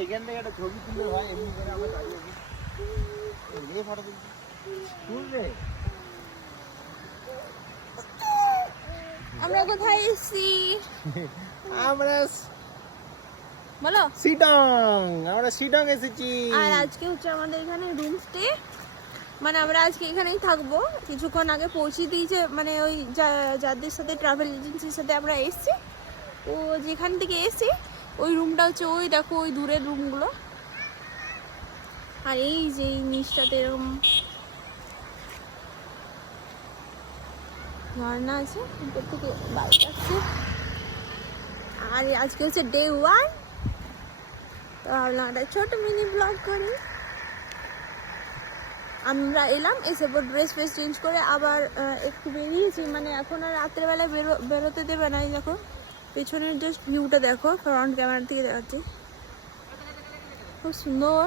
এখান থেকে একটা ছবি তুলে ভাই এমনি করে আমরা দাঁড়িয়ে আছি এই ফটো তুলবে আমরা কোথায় এসেছি আমরা বলো শিটং এসেছি আর আজকে হচ্ছে আমাদের এখানে রুম স্টে মানে আমরা আজকে এখানেই থাকবো কিছুক্ষণ আগে পৌঁছে দিয়েছে মানে ওই যাদের সাথে ট্রাভেল এজেন্সির সাথে আমরা এসেছি ও যেখান থেকে এসে ওই রুমটা হচ্ছে ওই দেখো ওই দূরের রুমগুলো আর এই যে এই নিচটাতে এরকম ঝর্ণা আছে উপর থেকে বাইক আসছে আর আজকে হচ্ছে ডে 1 তো ভাবলাম একটা ছোট মিনি ব্লগ করি আমরা এলাম এসে পর ড্রেস ফ্রেস চেঞ্জ করে আবার একটু বেরিয়েছি মানে এখন আর রাত্রেবেলায় বেরোতে দেবে না এই দেখো পেছনের জাস্ট ভিউটা দেখো ফ্রন্ট ক্যামেরা থেকে দেখাচ্ছি খুব সুন্দর